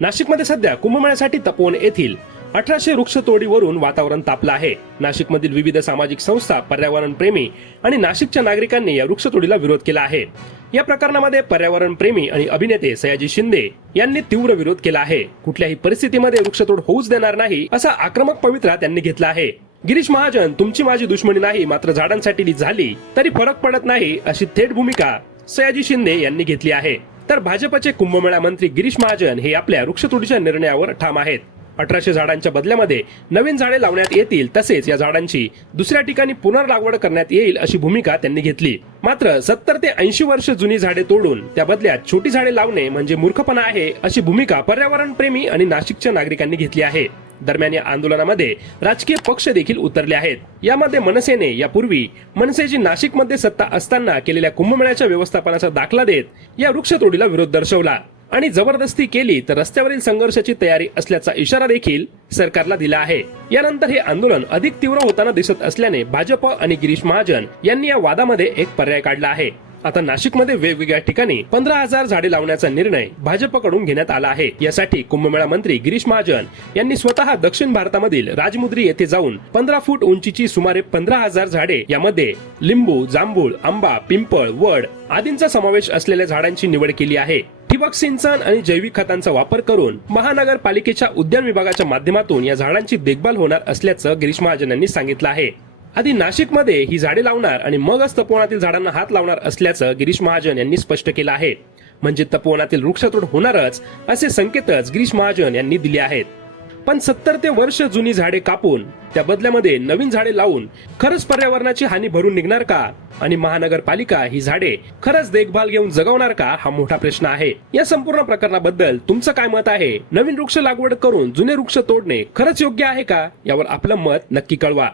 नाशिकमध्ये सध्या कुंभमेळ्यासाठी तपोवन येथील अठराशे वृक्ष तोडीवरून वातावरण तापलं आहे. नाशिकमधील विविध सामाजिक संस्था पर्यावरण प्रेमी आणि नाशिकच्या नागरिकांनी या वृक्षतोडीला विरोध केला आहे. या प्रकरणामध्ये पर्यावरण प्रेमी आणि अभिनेते सयाजी शिंदे यांनी तीव्र विरोध केला आहे. कुठल्याही परिस्थितीमध्ये वृक्षतोड होऊच देणार नाही असा आक्रमक पवित्रा त्यांनी घेतला आहे. गिरीश महाजन तुमची माझी दुश्मनी नाही मात्र झाडांसाठी झाली तरी फरक पडत नाही अशी थेट भूमिका सयाजी शिंदे यांनी घेतली आहे. तर भाजपचे कुंभमेळा मंत्री गिरीश महाजन हे आपल्या वृक्षतोडीच्या निर्णयावर ठाम आहेत. अठराशे झाडांच्या बदल्यामध्ये नवीन झाडे लावण्यात येतील तसेच या झाडांची दुसऱ्या ठिकाणी पुनर्लागवड करण्यात येईल अशी भूमिका त्यांनी घेतली. मात्र सत्तर ते ऐंशी वर्ष जुनी झाडे तोडून त्या बदल्यात छोटी झाडे लावणे म्हणजे मूर्खपणा आहे अशी भूमिका पर्यावरण प्रेमी आणि नाशिकच्या नागरिकांनी घेतली आहे. दरम्यान या आंदोलनामध्ये राजकीय पक्ष देखील उतरले आहेत. यामध्ये मनसेने यापूर्वी मनसेची नाशिकमध्ये सत्ता असताना केलेल्या कुंभमेळ्याच्या व्यवस्थापनाचा दाखला देत या वृक्षतोडीला विरोध दर्शवला आणि जबरदस्ती केली तर रस्त्यावरील संघर्षाची तयारी असल्याचा इशारा देखील सरकारला दिला आहे. यानंतर हे आंदोलन अधिक तीव्र होताना दिसत असल्याने भाजप आणि गिरीश महाजन यांनी या वादामध्ये एक पर्याय काढला आहे. आता नाशिकमध्ये वेगवेगळ्या ठिकाणी पंधरा हजार झाडे लावण्याचा निर्णय भाजपकडून घेण्यात आला आहे. यासाठी कुंभमेळा मंत्री गिरीश महाजन यांनी स्वतः दक्षिण भारतामधील राजमुद्री येथे जाऊन पंधरा फूट उंचीची सुमारे पंधरा हजार झाडे यामध्ये लिंबू जांभूळ आंबा पिंपळ वड आदींचा समावेश असलेल्या झाडांची निवड केली आहे. ठिबक सिंचन आणि जैविक खतांचा वापर करून महानगरपालिकेच्या उद्यान विभागाच्या माध्यमातून या झाडांची देखभाल होणार असल्याचं गिरीश महाजन यांनी सांगितलं आहे. आधी नाशिकमध्ये ही झाडे लावणार आणि मगच तपोवनातील झाडांना हात लावणार असल्याचं गिरीश महाजन यांनी स्पष्ट केलं आहे. म्हणजे तपोवनातील वृक्षतोड होणारच असे संकेतच गिरीश महाजन यांनी दिले आहेत. पण सत्तर ते वर्ष जुनी झाडे कापून त्या बदल्यामध्ये नवीन झाडे लावून खरंच पर्यावरणाची हानी भरून निघणार का? आणि महानगरपालिका ही झाडे खरंच देखभाल घेऊन जगवणार का? हा मोठा प्रश्न आहे. या संपूर्ण प्रकरणाबद्दल तुमचं काय मत आहे? नवीन वृक्ष लागवड करून जुने वृक्ष तोडणे खरंच योग्य आहे का? यावर आपलं मत नक्की कळवा.